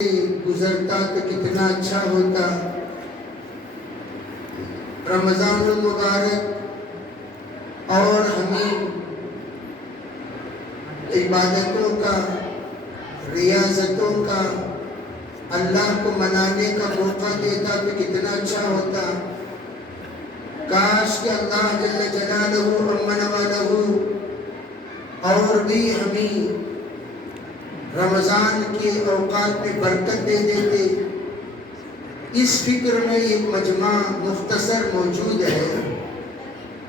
گزرتا تو کتنا اچھا ہوتا۔ رمضان المبارک اور ہمیں عبادتوں کا، ریاضتوں کا، اللہ کو منانے کا موقع دیتا تو کتنا اچھا ہوتا۔ کاش کہ اللہ جل جلالہ امن والہ اور بھی ہمیں رمضان کے اوقات میں برکت دے دیتے۔ اس فکر میں ایک مجمع مختصر موجود ہے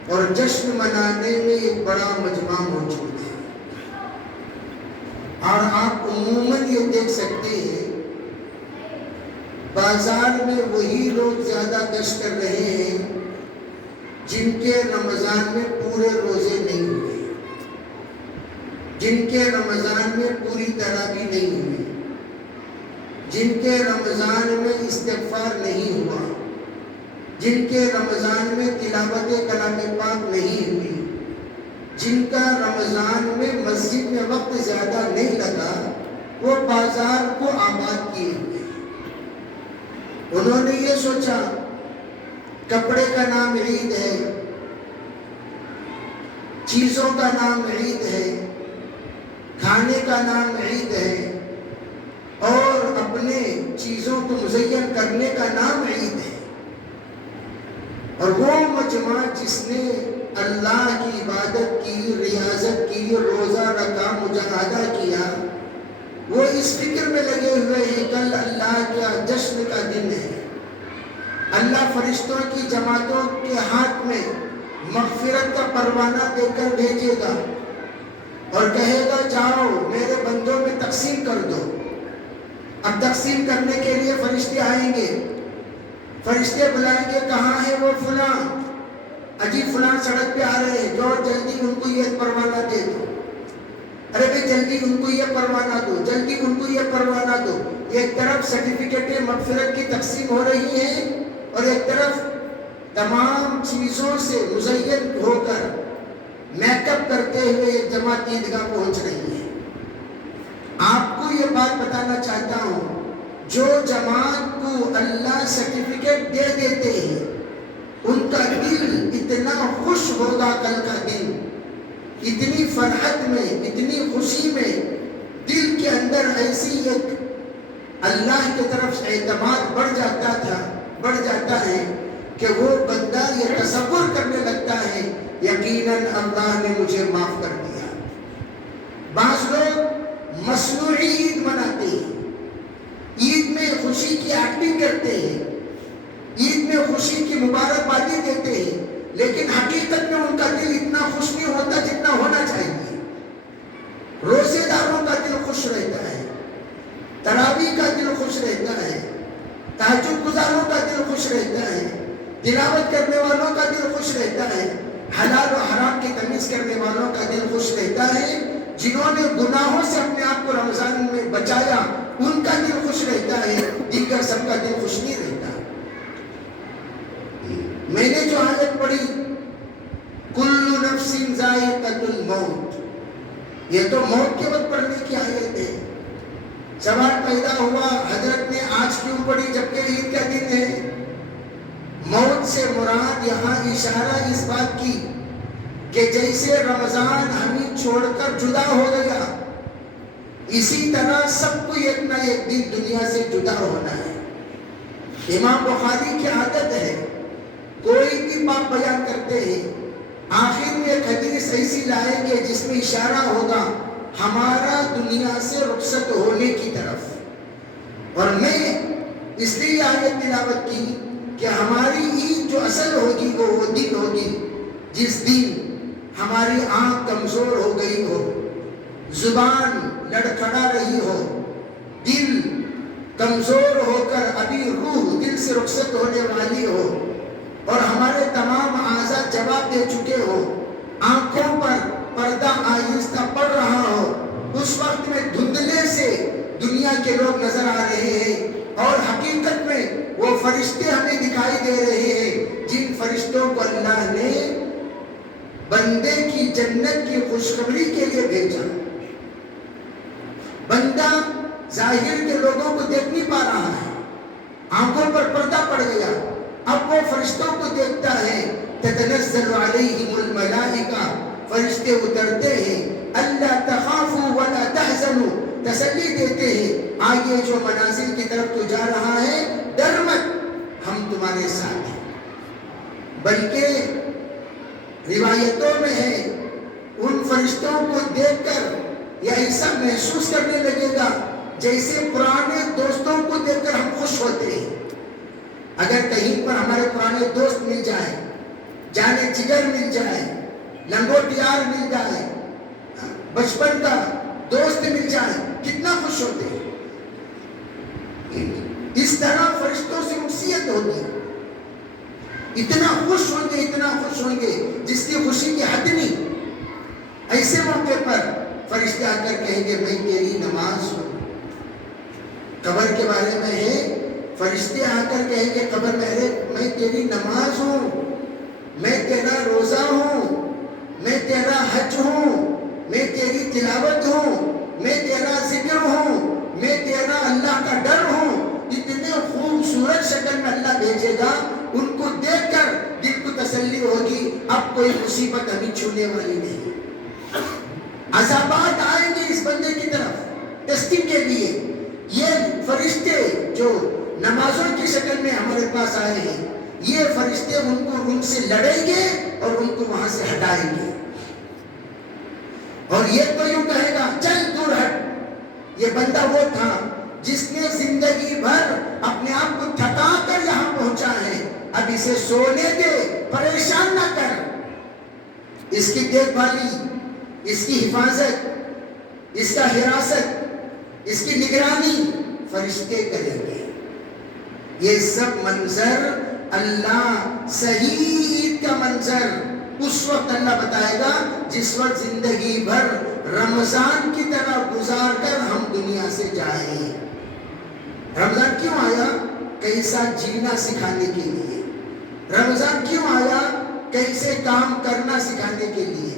اور جشن منانے میں ایک بڑا مجمع موجود ہے، اور آپ عموماً یہ دیکھ سکتے ہیں بازار میں وہی لوگ زیادہ گشت کر رہے ہیں جن کے رمضان میں پورے روزے نہیں ہوئے، جن کے رمضان میں پوری تراویح نہیں ہوئی، جن کے رمضان میں استغفار نہیں ہوا، جن کے رمضان میں تلاوت کلام پاک نہیں ہوئی، جن کا رمضان میں مسجد میں وقت زیادہ نہیں لگا، وہ بازار کو آباد کیے ہوئے۔ انہوں نے یہ سوچا کپڑے کا نام عید ہے، چیزوں کا نام عید ہے، کھانے کا نام عید ہے، اور اپنے چیزوں کو مزین کرنے کا نام عید ہے۔ اور وہ مجمع جس نے اللہ کی عبادت کی، ریاضت کی، روزہ رکھا، مجاہدہ کیا، وہ اس فکر میں لگے ہوئے ہیں کل اللہ کا جشن کا دن ہے، اللہ فرشتوں کی جماعتوں کے ہاتھ میں مغفرت کا پروانہ دے کر بھیجے گا اور کہے گا جاؤ میرے بندوں میں تقسیم کر دو۔ اب تقسیم کرنے کے لیے فرشتے آئیں گے، فرشتے بلائیں گے کہاں ہے وہ فلاں، اجی فلاں سڑک پہ آ رہے ہیں، جو جلدی ان کو یہ پروانہ دے دو، ارے بھائی جلدی ان کو یہ پروانہ دو، جلدی ان کو یہ پروانہ دو۔ ایک طرف سرٹیفکیٹ مغفرت کی تقسیم ہو رہی ہے اور ایک طرف تمام چیزوں سے مزین ہو کر میک اپ کرتے ہوئے جماعت عیدگاہ پہنچ رہی ہے۔ آپ کو یہ بات بتانا چاہتا ہوں، جو جماعت کو اللہ سرٹیفکیٹ دے دیتے ہیں ان کا دل اتنا خوش ہوگا کل کا دن، اتنی فرحت میں، اتنی خوشی میں، دل کے اندر ایسی ایک اللہ کی طرف اعتماد بڑھ جاتا ہے کہ وہ بندہ یہ تصور کرنے لگتا ہے یقیناً اللہ نے مجھے معاف کر دیا۔ بعض لوگ مصنوعی عید مناتے ہیں، عید میں خوشی کی ایکٹنگ کرتے ہیں، عید میں خوشی کی مبارکبادی دیتے ہیں، لیکن حقیقت میں ان کا دل اتنا خوش نہیں ہوتا جتنا ہونا چاہیے۔ روزے داروں کا دل خوش رہتا ہے، تراویح کا دل خوش رہتا ہے، تہجد گزاروں کا دل خوش رہتا ہے، تلاوت کرنے والوں کا دل خوش رہتا ہے، حلال و حرام کی تمیز کرنے والوں کا دل خوش رہتا ہے، جنہوں نے گناہوں سے اپنے آپ کو رمضان میں بچایا ان کا دل خوش رہتا ہے، دیگر سب کا دل خوش نہیں رہتا۔ میں نے جو آیت پڑھی کل نفس ذائقۃ الموت، یہ تو موت کے وقت پڑھنے کی آیت ہے۔ سوال پیدا ہوا حضرت نے آج کیوں پڑھی جبکہ عید کا دن ہے؟ موت سے مراد یہاں اشارہ اس بات کی کہ جیسے رمضان ہمیں چھوڑ کر جدا ہو گیا، اسی طرح سب کو ایک نہ ایک دن دنیا سے جدا ہونا ہے۔ امام بخاری کی عادت ہے کوئی بھی بات بیان کرتے ہیں آخر میں ایک حدیث ایسی لائیں گے جس میں اشارہ ہوگا ہمارا دنیا سے رخصت ہونے کی طرف، اور میں اس لیے آیت تلاوت کی کہ ہماری عید جو اصل ہوگی وہ دن ہوگی جس دن ہماری آنکھ کمزور ہو گئی ہو، زبان لڑکھڑا رہی ہو، دل کمزور ہو کر ابھی روح دل سے رخصت ہونے والی ہو، اور ہمارے تمام اعضاء جواب دے چکے ہو، آنکھوں پر پردہ آہستہ پڑ رہا ہو، اس وقت میں دھندلے سے دنیا کے لوگ نظر آ رہے ہیں اور حقیقت میں وہ فرشتے ہمیں دکھائی دے رہے ہیں جن فرشتوں کو اللہ نے بندے کی جنت کی خوشخبری کے لیے بھیجا۔ بندہ ظاہر کے لوگوں کو دیکھ فرشتوں کو دیکھتا ہے، تتنزل علیہم الملائکہ، فرشتے اترتے ہیں، اللہ تخافوا ولا تحزنوا، تسلی دیتے ہیں آگے جو منازل کی طرف تو جا رہا ہے ڈر مت، ہم تمہارے ساتھ ہیں۔ بلکہ روایتوں میں ہے ان فرشتوں کو دیکھ کر یا ایسا محسوس کرنے لگے گا جیسے پرانے دوستوں کو دیکھ کر ہم خوش ہوتے ہیں۔ اگر کہیں پر ہمارے پرانے دوست مل جائیں، جانے جگر مل جائے، لنگوٹیار مل جائے، بچپن کا دوست مل جائے، کتنا خوش ہوتے ہیں۔ اس طرح فرشتوں سے انسیت ہوگی، اتنا خوش ہوں گے، اتنا خوش ہوں گے جس کی خوشی کی حد نہیں۔ ایسے موقع پر فرشتے آ کر کہیں گے میں تیری نماز ہوں۔ قبر کے بارے میں ہے، فرشتے آ کر کہیں گے قبر میں تیری نماز ہوں، میں تیرا روزہ ہوں، میں تیرا حج ہوں، میں تیری تلاوت ہوں، میں تیرا ذکر ہوں، میں تیرا اللہ کا ڈر ہوں۔ اتنے خوبصورت شکل میں اللہ بھیجے گا، ان کو دیکھ کر دل کو تسلی ہوگی اب کوئی مصیبت ہمیں چھونے والی نہیں۔ عذابات آئیں گے اس بندے کی طرف ٹیسٹنگ کے لیے۔ یہ فرشتے جو نمازوں کی شکل میں ہمارے پاس آئے ہیں، یہ فرشتے ان سے لڑیں گے اور ان کو وہاں سے ہٹائیں گے، اور یہ تو یوں کہے گا چل دور ہٹ۔ یہ بندہ وہ تھا جس نے زندگی بھر اپنے آپ کو تھکا کر یہاں پہنچا ہے، اب اسے سونے دے، پریشان نہ کر۔ اس کی دیکھ بھالی، اس کی حفاظت، اس کا حراست، اس کی نگرانی فرشتے کریں گے۔ یہ سب منظر اللہ صحیح عید کا منظر اس وقت اللہ بتائے گا جس وقت زندگی بھر رمضان کی طرح گزار کر ہم دنیا سے جائیں۔ رمضان کیوں آیا؟ کیسا جینا سکھانے کے لیے۔ رمضان کیوں آیا؟ کیسے کام کرنا سکھانے کے لیے۔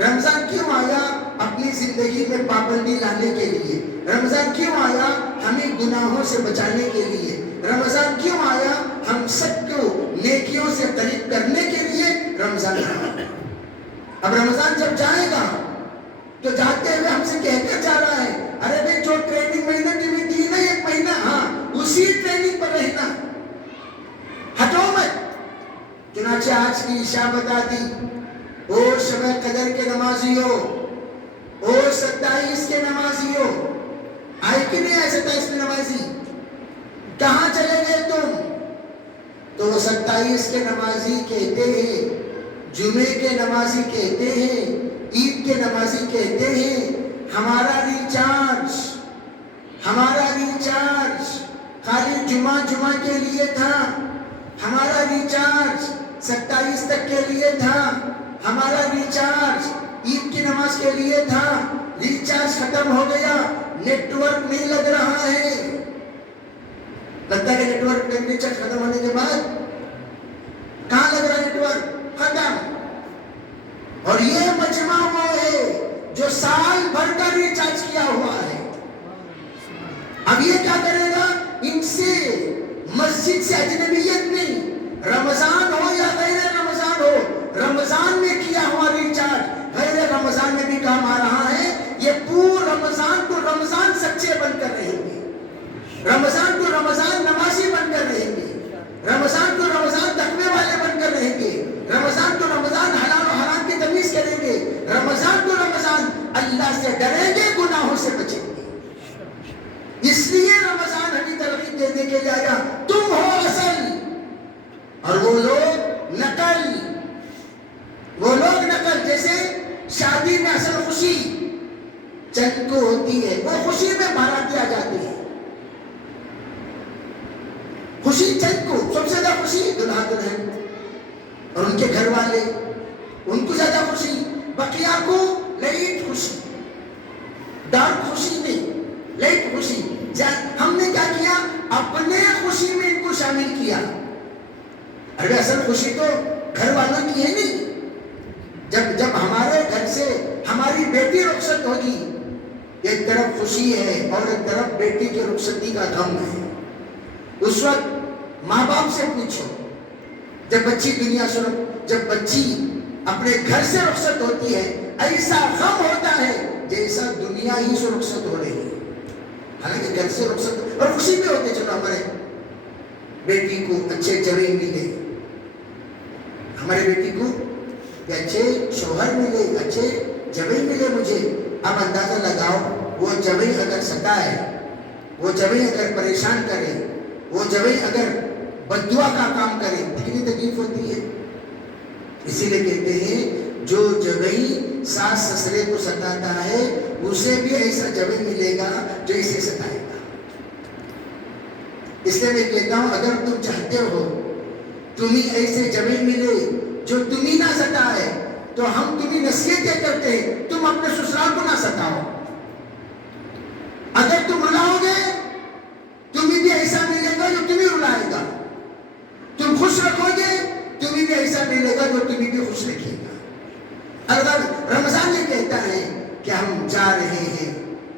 رمضان کیوں آیا؟ اپنی زندگی میں پابندی لانے کے لیے۔ رمضان کیوں آیا؟ ہمیں گناہوں سے بچانے کے لیے۔ رمضان کیوں آیا؟ ہم سب کو نیکیوں سے قریب کرنے کے لیے رمضان آیا۔ اب رمضان جب جائے گا تو جاتے ہوئے ہم سے کہہ کر جا رہا ہے ارے بھائی جو ٹریننگ مہینہ کی بھی دی نا ایک مہینہ، ہاں اسی ٹریننگ پر رہنا، ہٹو مت۔ چنانچہ آج کی عشاء بتا دی، او شب قدر کے نمازیوں، او 27 کے نمازیوں، آئے کہ نہیں آئے 27 کے نمازی؟ کہاں چلے گئے تم؟ تو وہ 27 کے نمازی کہتے ہیں، جمعے کے نمازی کہتے ہیں، عید کے نمازی کہتے ہیں ہمارا ریچارج خالی جمعہ کے لیے تھا، ہمارا ریچارج 27 تک کے لیے تھا، ہمارا ریچارج عید کی نماز کے لیے تھا، ریچارج ختم ہو گیا، نیٹ ورک نہیں لگ رہا ہے۔ لگتا ہے کہ نیٹ ورک ریچارج ختم ہونے کے بعد کہاں لگ رہا ہے؟ نیٹ ورک ختم۔ اور یہ مجمع وہ ہے جو سال بھر کا ریچارج کیا ہوا ہے، اب یہ کیا کرے گا؟ ان سے مسجد سے اجنبیت نہیں، رمضان ہو یا غیر رمضان ہو، رمضان میں کیا ہوا ریچارج غیر رمضان میں بھی کام آ رہا ہے۔ یہ پورا رمضان کو رمضان سچے بن کر رہیں گے، رمضان کو رمضان نمازی بن کر رہیں گے، رمضان کو رمضان تقوی والے بن کر رہیں گے، رمضان کو رمضان حلال و حرام کی تمیز کریں گے، رمضان کو رمضان اللہ سے ڈریں گے، گناہوں سے بچیں گے۔ اس لیے رمضان ہمیں ترغیب دینے کے لیے آیا، تم ہو اصل اور وہ لوگ نقل۔ وہ لوگ نقل، جیسے شادی میں اصل خوشی چند کو ہوتی ہے، وہ خوشی میں باراتی آ جاتی ہے، خوشی چند کو، سب سے زیادہ خوشی دلہا دلہن اور ان کے گھر والے، ان کو زیادہ خوشی، بقیہ کو لائٹ خوشی، ڈارک خوشی نہیں، لائٹ خوشی۔ ہم نے کیا کیا؟ اپنے خوشی میں ان کو شامل کیا۔ ارے اصل خوشی تو گھر والوں کی ہے نہیں۔ جب ہمارے گھر سے ہماری بیٹی رخصت ہوگی، ایک طرف خوشی ہے اور ایک طرف بیٹی کی رخصتی کا غم ہے، اس وقت ماں باپ سے پوچھو جب بچی اپنے گھر سے رخصت ہوتی ہے ایسا غم ہوتا ہے جیسا دنیا ہی سے رخصت ہو رہی ہے. حالانکہ گھر سے رخصت اور خوشی بھی ہوتی، چلو ہمارے بیٹی کو اچھے جوئی ملے، ہمارے بیٹی کو اچھے شوہر ملے، اچھے جوئی ملے. مجھے اب اندازہ لگاؤ وہ جوئی اگر ستائے، وہ جوئی اگر پریشان کرے، وہ جوئی اگر بددعا کا کام کرے، کتنی تکلیف ہوتی ہے. اسی لیے کہتے ہیں جو جوئی ساس سسرے کو ستاتا ہے اسے بھی ایسا جوئی ملے گا جو اسے ستائے گا. اس لیے میں کہتا ہوں اگر تم چاہتے ہو تمہیں ایسے جوئی ملے جو تمہیں نہ ستائے تو ہم تمہیں نصیحتیں کرتے ہیں تم اپنے سسرال کو نہ ستاؤ. اگر تم رلاؤ گے تمہیں بھی ایسا ملے گا جو تمہیں رلائے گا. تم خوش رکھو گے تمہیں بھی ایسا ملے گا جو تمہیں بھی خوش رکھے گا. اگر رمضان یہ کہتا ہے کہ ہم جا رہے ہیں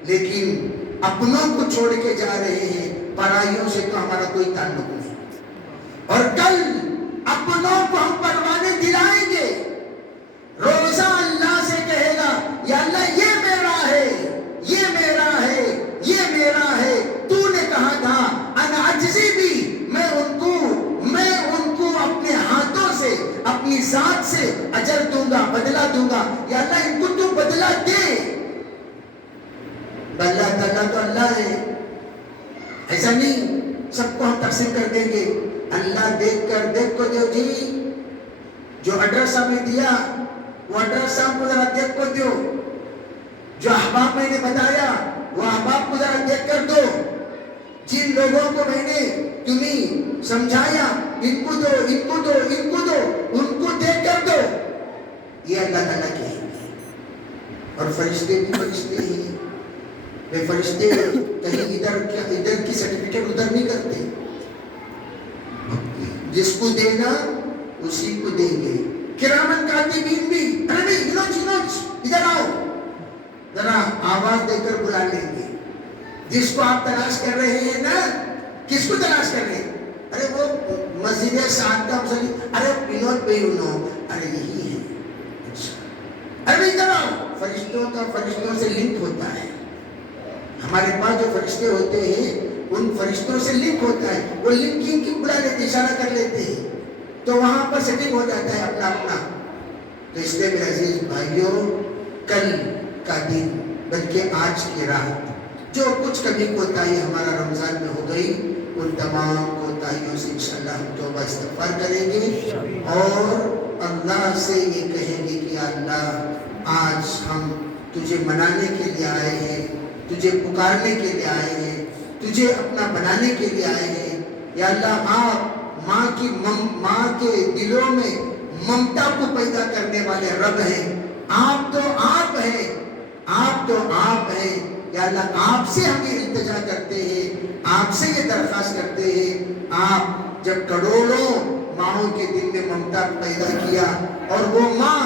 لیکن اپنوں کو چھوڑ کے جا رہے ہیں، پرائیوں سے تو ہمارا کوئی تعلق نہیں، اور کل اپنوں کو ہم پروانے دلائیں گے. روزہ اللہ سے کہے گا یا اللہ یہ میرا ہے، یہ میرا ہے، یہ میرا ہے. تو نے کہا تھا انا عجزی بھی، میں ان کو اپنے ہاتھوں سے اپنی ذات سے اجر دوں گا، بدلہ دوں گا. یا اللہ ان کو تو بدلہ دے. اللہ تعالیٰ تو اللہ ہے، ایسا نہیں سب کو ہم تقسیم کر دیں گے. اللہ دیکھ کو دیو جی، جو ایڈریس ہمیں دیا وہ ایڈریس ہم کو ذرا دیکھ کو دیو، جو احباب میں نے بتایا وہ احباب کو ذرا دیکھ کر دو، جن لوگوں کو میں نے تمہیں سمجھایا ان کو دو، ان کو دو، ان کو دو، ان کو دیکھ کر دو. یہ اللہ تعالیٰ کہیں گے. اور فرشتے بھی فرشتے ہیں، وہ فرشتے کہیں ادھر کی سرٹیفکیٹ ادھر نہیں کرتے. جس کو دینا اسی کو دیں گے. کرامن کاتبین بھی ارے انوچ ادھر آؤ، ذرا آواز دے کر بلا لیں گے. جس کو آپ تلاش کر رہے ہیں نا، کس کو تلاش کر رہے ہیں؟ ارے وہ مسجد سعد کا مسلی، ارے ونود بھائی ارے یہی ہے. ارے ادھر آؤ. فرشتوں سے لنک ہوتا ہے. ہمارے پاس جو فرشتے ہوتے ہیں ان فرشتوں سے لنک ہوتا ہے. وہ لنکنگ کی بلا لیتے، اشارہ کر لیتے ہیں تو وہاں پر سیٹنگ ہو جاتا ہے اپنا. تو اس لیے میرے عزیز بھائیوں، کل کا دن بلکہ آج کی رات جو کچھ کمی کوتاہی ہمارا رمضان میں ہو گئی ان تمام کوتاہیوں سے انشاءاللہ ہم توبہ استغفار کریں گے اور اللہ سے یہ کہیں گے کہ اللہ آج ہم تجھے منانے کے لیے آئے ہیں، تجھے پکارنے کے لیے آئے ہیں، تجھے اپنا بنانے کے لیے آئے ہیں. یا اللہ آپ ماں کے دلوں میں ممتا کو پیدا کرنے والے رب ہیں. آپ تو آپ ہیں، آپ تو آپ ہیں. یا اللہ آپ سے ہم یہ التجا کرتے ہیں، آپ سے یہ درخواست کرتے ہیں. آپ جب کروڑوں ماؤں کے دل میں ممتا پیدا کیا اور وہ ماں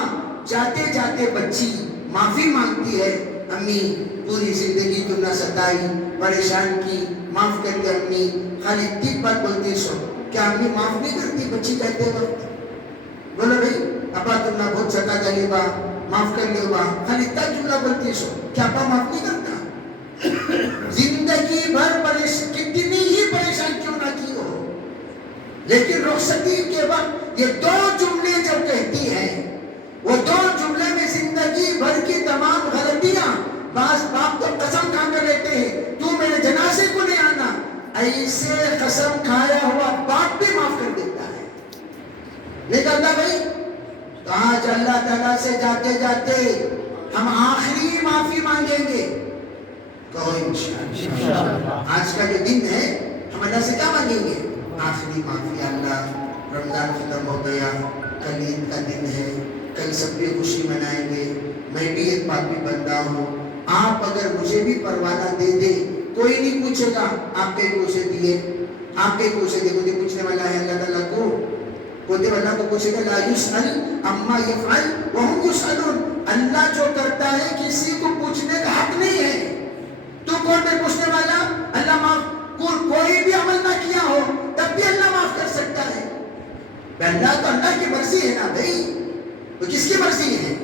جاتے جاتے بچی معافی مانگتی ہے، امی پوری زندگی تم نہ ستائی، پریشان کی، معاف کر دے امی. خالی اتنی بات بولتی سو، کیا امی معاف نہیں کرتی بچی کہتے وقت؟ بولو بھائی ابا تم نہ بہت ستا جائے با، معاف کر لے با. خالی اتنا جملہ بولتی سو، کیا ابا معاف نہیں کرتا؟ زندگی بھر کتنی ہی پریشان کیوں نہ کی ہو، لیکن رخصتی کے وقت یہ دو جملے جب کہتی ہے، وہ دو جملے میں زندگی بھر کی تمام غلطیاں، بعض باپ تو قسم کھا کر رہتے ہیں تو میرے جنازے کو نہیں آنا، ایسے قسم کھایا ہوا باپ بھی معاف کر دیتا ہے. نہیں کرتا بھائی؟ تو آج اللہ تعالیٰ سے جاتے جاتے ہم آخری معافی مانگیں گے. کہو انشاءاللہ. آج کا جو دن ہے ہم اللہ سے کیا مانگیں گے؟ آخری معافی. اللہ رمضان ختم ہو گیا، کل عید کا دن ہے، کل سب بھی خوشی منائیں گے. میں بھی ایک پاپی بندہ ہوں. آپ اگر مجھے بھی پروانہ دے دیں کوئی نہیں پوچھے گا آپ کے کوشے دیے، آپ کے کوشے دے. مجھے پوچھنے والا ہے اللہ تعالیٰ کو، بولتے اللہ کو پوچھے گا لا یسأل عما یفعل وهم یسألون. اللہ جو کرتا ہے کسی کو پوچھنے کا حق نہیں ہے. تو کون میں پوچھنے والا؟ اللہ معاف. کوئی بھی عمل نہ کیا ہو تب بھی اللہ معاف کر سکتا ہے. اللہ تو اللہ کی مرضی ہے نا بھائی، وہ کس کی مرضی ہے؟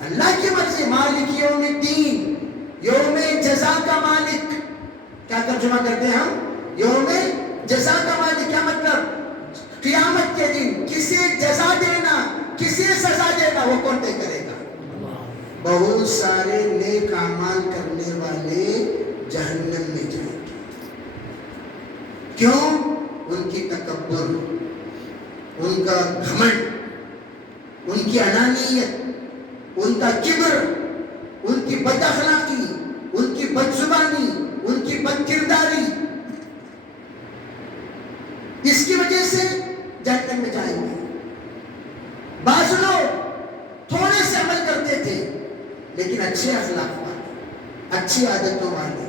اللہ کی مرضی. مالک یوم الدین، یوم جزا کا مالک. کیا ترجمہ کرتے ہیں ہم؟ یوم جزا کا مالک. کیا مطلب؟ قیامت کے دن کسے جزا دینا، کسے سزا دینا، وہ کون طے کرے گا؟ بہت سارے نیک اعمال کرنے والے جہنم میں جائیں گے. کیوں؟ ان کی تکبر، ان کا گھمنڈ، ان کی انانیت، ان کا کبر، ان کی بد اخلاقی، ان کی بد زبانی، ان کی بد کرداری، اس کی وجہ سے جہنم میں جائیں گے. بعض لوگ تھوڑے سے عمل کرتے تھے لیکن اچھے اخلاق والے، اچھی عادتوں والے،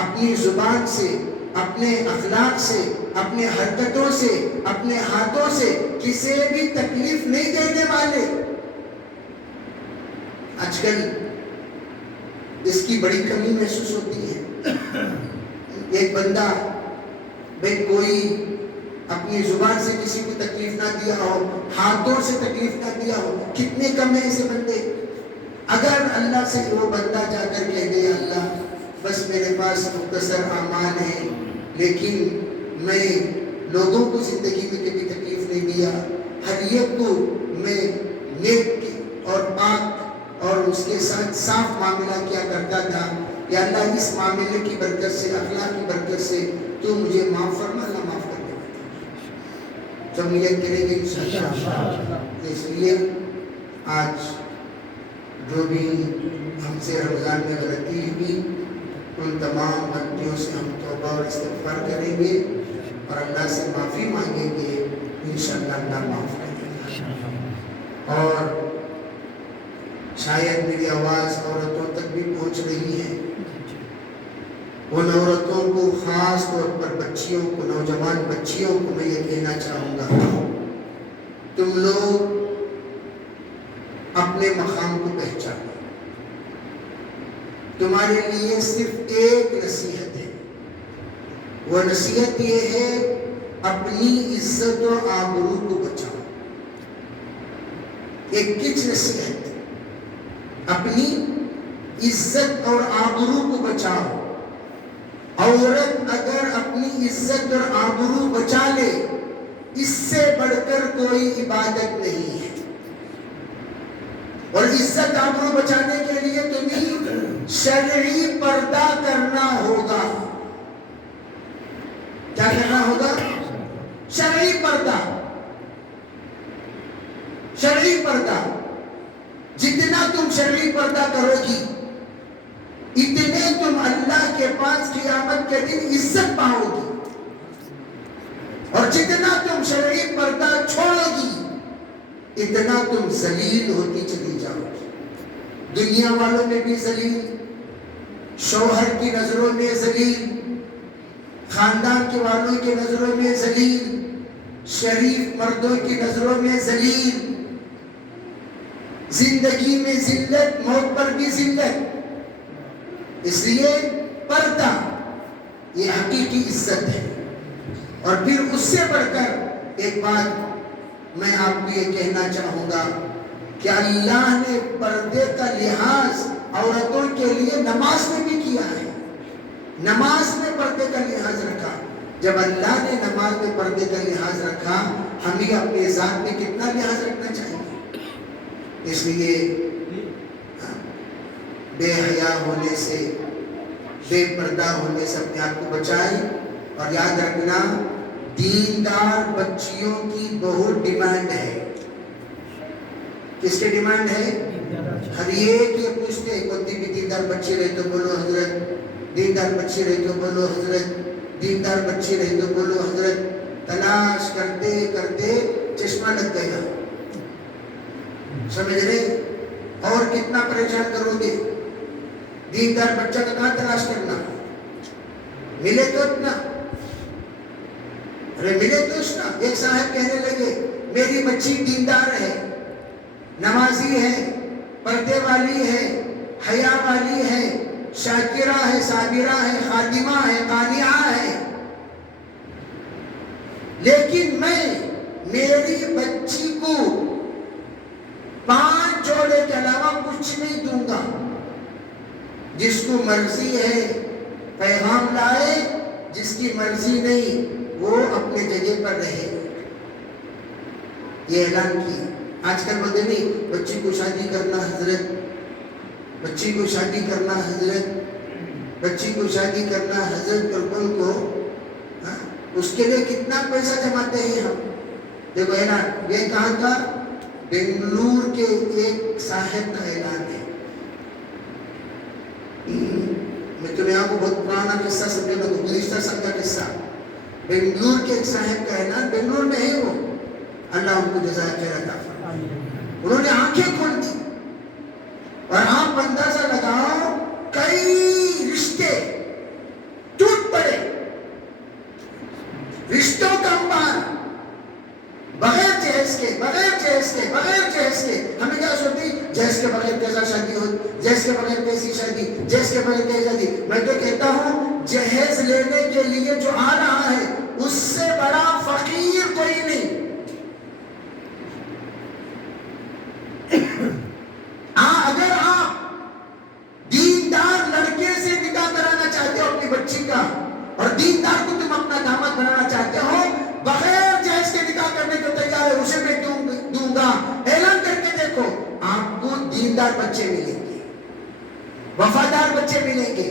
اپنی زبان سے، اپنے اخلاق سے، اپنے حرکتوں سے، اپنے ہاتھوں سے کسی بھی تکلیف نہیں دینے والے. آج کل اس کی بڑی کمی محسوس ہوتی ہے. ایک بندہ بھئی کوئی اپنی زبان سے کسی کو تکلیف نہ دیا ہو، ہاتھوں سے تکلیف نہ دیا ہو. کتنے کم ہیں ایسے بندے. اگر اللہ سے وہ بندہ جا کر کہہ دے اللہ بس میرے پاس مختصر اعمال ہیں لیکن میں لوگوں کو زندگی میں کبھی تکلیف نہیں دیا، ہر ایک کو میں نیک اور پاک اور اس کے ساتھ صاف معاملہ کیا کرتا تھا، یا اللہ اس معاملے کی برکت سے، اخلاق کی برکت سے تو مجھے معاف فرما، اللہ معاف کر دے. تو نیت کریں گے انشاءاللہ. اس لیے آج جو بھی ہم سے رمضان میں غلطی ہوئی ان تمام غلطیوں سے ہم توبہ اور استغفار کریں گے اور اللہ سے معافی مانگیں گے. انشاءاللہ اللہ معاف کرے گا. اور شاید میری آواز عورتوں تک بھی پہنچ رہی ہے. ان عورتوں کو، خاص طور پر بچیوں کو، نوجوان بچیوں کو میں یہ کہنا چاہوں گا، تم لوگ اپنے مقام کو پہچانو. تمہارے لیے صرف ایک نصیحت ہے، وہ نصیحت یہ ہے اپنی عزت و آبرو کو بچاؤ. ایک کچھ نصیحت، اپنی عزت اور آبرو کو بچاؤ. عورت اگر اپنی عزت اور آبرو بچا لے اس سے بڑھ کر کوئی عبادت نہیں ہے. اور عزت آبرو بچانے کے لیے تمہیں شرعی پردہ کرنا ہوگا. کیا کرنا ہوگا؟ شرعی پردہ. شرعی پردہ. جتنا تم شرعی پردہ کرو گی اتنے تم اللہ کے پاس قیامت کے دن عزت پاؤ گی، اور جتنا تم شرعی پردہ چھوڑو گی اتنا تم ذلیل ہوتی چلی جاؤ گی. دنیا والوں میں بھی ذلیل، شوہر کی نظروں میں ذلیل، خاندان کے والوں کی نظروں میں ذلیل، شریف مردوں کی نظروں میں ذلیل، زندگی میں ذلت، موت پر بھی ذلت. اس لیے پردہ یہ حقیقی عزت ہے. اور پھر اس سے بڑھ کر ایک بات میں آپ کو یہ کہنا چاہوں گا کہ اللہ نے پردے کا لحاظ عورتوں کے لیے نماز میں بھی کیا ہے. نماز میں پردے کا لحاظ رکھا. جب اللہ نے نماز میں پردے کا لحاظ رکھا، ہمیں اپنے ذات میں کتنا لحاظ رکھنا چاہیے. اس لیے بے حیا ہونے سے، بے پردہ ہونے سے اپنے آپ کو بچائیں. اور یاد رکھنا دیندار بچیوں کی بہت ڈیمانڈ ہے. کس کی ڈیمانڈ ہے؟ ہر ایک یہ پوچھتے ہیں کوئی بھی دیندار بچی رہے تو بولو حضرت، دیندار بچی رہے تو بولو حضرت، دیندار بچی رہے تو بولو حضرت. تلاش کرتے کرتے چشمہ لگ گیا. سمجھ رہے؟ اور کتنا پریشان کرو گے. دیندار بچہ کا کہاں تلاش کرنا؟ ملے تو اتنا، ارے ملے تو اتنا. ایک صاحب کہنے لگے میری بچی دیندار ہے، نمازی ہے، پردے والی ہے، حیا والی ہے، شاکرہ ہے، صابرہ ہے، خادمہ ہے، قانعہ ہے، لیکن میں میری بچی کو 5 جوڑے کے علاوہ کچھ نہیں دوں گا. جس کو مرضی ہے پیغام لائے، جس کی مرضی نہیں وہ اپنے جگہ پر رہے. یہ اعلان کیا. آج کل بولتے نہیں بچی کو شادی کرنا حضرت، بچی کو شادی کرنا حضرت، بچی کو شادی کرنا حضرت. پر کو اس کے لیے کتنا پیسہ جماتے ہیں ہم. دیکھو اعلان یہ کہاں کا؟ بنگلور کے ایک صاحب کا اعلان ہے. میں تمہیں آپ کو بہت پرانا قصہ سمجھا دوں، گزشتہ سال کا قصہ. بنگلور کے ایک صاحب کا اعلان، بنگلور میں ہے وہ، اللہ ان کو جزائے خیر عطا فرمائے. انہوں نے آنکھیں کھول دی اور آپ اندازہ لگاؤ کئی رشتے ٹوٹ پڑے. رشتوں کا انبار بغیر جہیز کے، بغیر جہیز کے، بغیر جہیز کے. ہمیں کیا سوچتی جہیز کے بغیر کیسا شادی ہو، جہیز کے بغیر کیسی شادی، جہیز کے بغیر کیسی شادی. میں تو کہتا ہوں جہیز لینے کے لیے جو آ رہا ہے اس سے بڑا فقیر کوئی نہیں. اگر آپ دیندار لڑکے سے نکاح کرانا چاہتے ہو اپنی بچی کا، اور دیندار کو تم اپنا داماد بنانا چاہتے ہو، بغیر جہیز کے نکاح کرنے کو تیار ہے، اسے میں دوں گا. اعلان کر کے دیکھو، آپ کو دیندار بچے ملیں گے، وفادار بچے ملیں گے،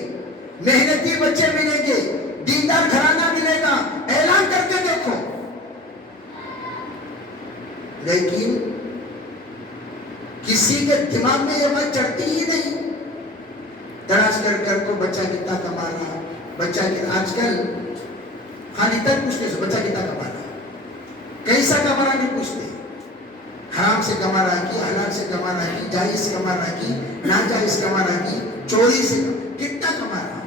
محنتی بچے ملیں گے، دیندار گھرانہ ملے گا. اعلان کر کے دیکھو. لیکن کسی کے دماغ میں یہ بات چڑھتی ہی نہیں. تلاش کر کو بچہ کتنا کما رہا، بچہ آج کل خالی تک پوچھتے سے بچہ کتنا کما رہا، کیسا کما رہا نہیں پوچھتے. حرام سے کما رہا کی، حلال سے کما رہا کی، جائز کما رہا کی، ناجائز کما رہا کی، چوری سے کتنا کما رہا.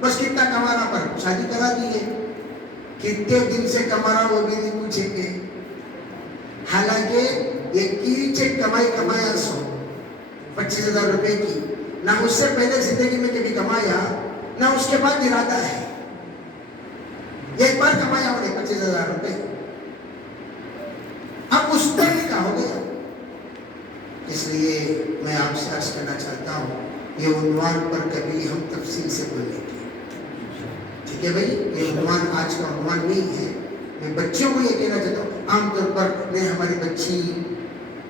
بس کتنا کما رہا پر شادی کرا دی ہے. کتنے دن سے کما رہا وہ بھی نہیں پوچھیں گے. حالانکہ ایک کی چیک کمایا 25,000 روپے کی، نہ اس سے پہلے زندگی میں کبھی کمایا، نہ اس کے بعد ارادہ ہے. ایک بار کمایا انہیں 25,000 روپے، اب اس پر ہی کا ہو گیا. اس لیے میں آپ سے عرض کرنا چاہتا ہوں یہ عنوان پر کبھی ہم تفصیل سے بولیں گے. ٹھیک ہے بھائی، یہ عنوان آج کا عنوان نہیں ہے. میں بچوں کو یہ کہنا چاہتا ہوں، عام طور پر میں ہماری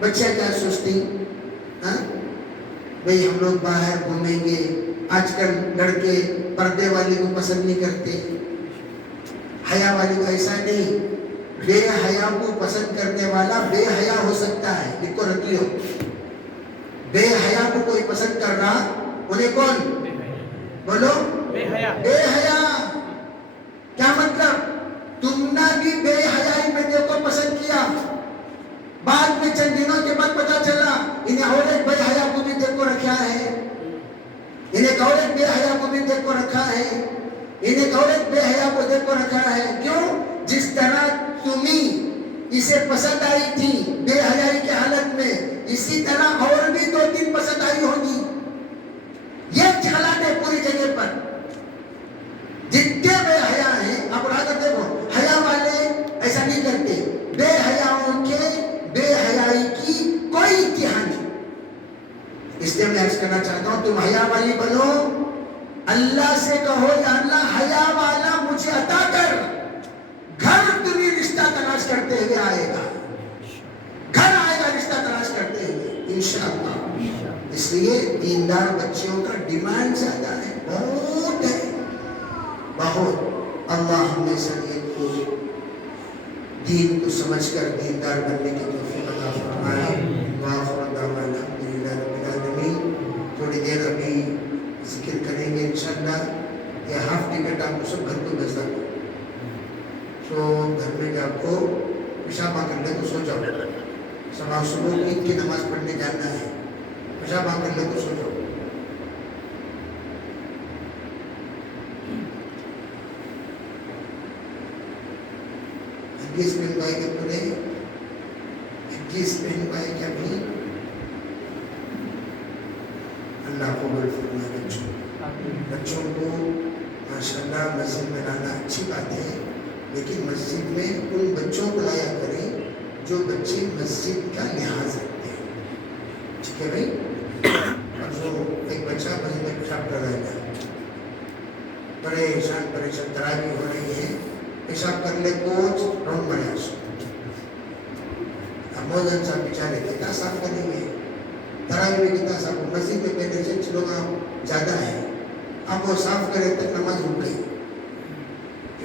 بچیاں کیا سوچتی بھئی ہم لوگ باہر گھومیں گے. آج کل لڑکے پردے والی کو پسند نہیں کرتے، حیا والی کو. ایسا نہیں، بے حیا کو پسند کرنے والا بے حیا ہو سکتا ہے. لکھو رکھیو، بے حیا کو کوئی پسند کر رہا انہیں کون بولو؟ بے حیا. بے حیا کیا مطلب؟ تم نے بھی بے حیائی میں دیکھو پسند کیا، بعد میں چند دنوں کے بعد پتا چلا انہیں اور ایک بے حیا کو بھی دیکھ کو رکھا ہے، انہیں اور ایک بے حیا کو بھی دیکھ کو رکھا ہے، انہیں اور ایک بے حیا کو دیکھ کو رکھا ہے. کیوں؟ جس طرح تمہیں اسے پسند آئی تھی بے حیائی کی حالت میں، اسی طرح اور بھی 2-3 پسند آئی ہوگی. یہ چالان ہے پوری جگہ پر. جتنے بے حیا ہیں آپ اڑا کر دیکھو، حیا والے ایسا نہیں کرتے. بے حیاؤں کے بے حیائی کی کوئی انتہا نہیں. اس لیے میں عرض کرنا چاہتا ہوں تم حیا والی بنو، اللہ سے کہو یا اللہ حیا والا مجھے عطا کر. گھر تمہیں رشتہ تلاش کرتے ہوئے آئے گا، گھر آئے گا رشتہ تلاش کرتے ہوئے انشاءاللہ. اس لیے دیندار بچیوں کا ڈیمانڈ زیادہ ہے، بہت ہے، بہت. اللہ ہمیں شریعت کو، دین کو سمجھ کر دیندار بننے کی توفیق عطا فرمائے. وآخر دعوانا الحمدللہ رب العالمین. تھوڑی دیر ابھی ذکر کریں گے انشاءاللہ. یہ ہاف ٹکٹ آپ کو سب گھر کو بھیج دوں، تو گھر میں جا کو پیشاب کر لے تو سو جاؤ. صبح عید کی نماز پڑھنے جانا ہے، پیشاب کر لے تو سو جاؤ. بہن بھائی کے پورے 21 بہن بھائی کے بھی اللہ قبول فرمائے. بچوں کو ماشاءاللہ مسجد میں لانا اچھی بات ہے، لیکن مسجد میں ان بچوں کو لایا کریں جو بچے مسجد کا لحاظ رکھتے ہیں. ٹھیک ہے بھائی. اور جو ایک بچہ مسجد میں پیشاب کر رہا ہے, پریشان تراویح ہو رہی ہے, پیشاب کر لے کوچ رون مرے آسو. اب موزن صاحب بیچارے کتنا صاف کریں گے, تراویح میں کتنا صاف. مسجد میں پہلے سے لوگ زیادہ ہیں, اب وہ صاف کرے تک نماز رک گئی.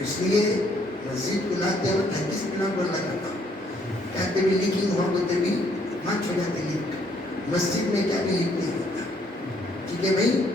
اس لیے مسجد کو لاتے وقت حدیث بنا بولنا کرتا ہوں, کہتے بھی لیکنگ ہو تو بھی ماں چھوڑا دے لیک, مسجد میں کیا بھی لیک نہیں ہوتا. ٹھیک ہے بھائی.